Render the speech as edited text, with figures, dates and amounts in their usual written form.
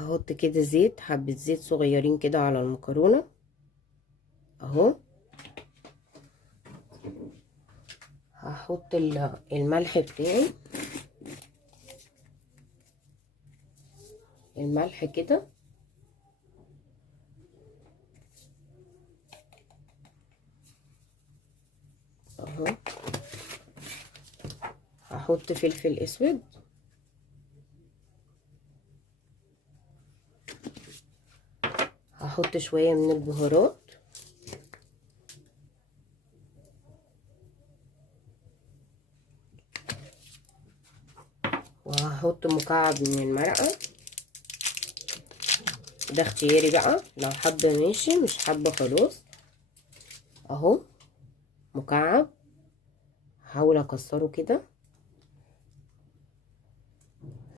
هحط كده زيت، حبة زيت صغيرين كده على المكرونة اهو. هحط الملح بتاعي، الملح كده اهو. هحط فلفل اسود، هحط شوية من البهارات، وهحط مكعب من المرقة. ده اختياري بقى، لو حابة ماشي، مش حابة خلاص. اهو مكعب، هحاول اكسره كده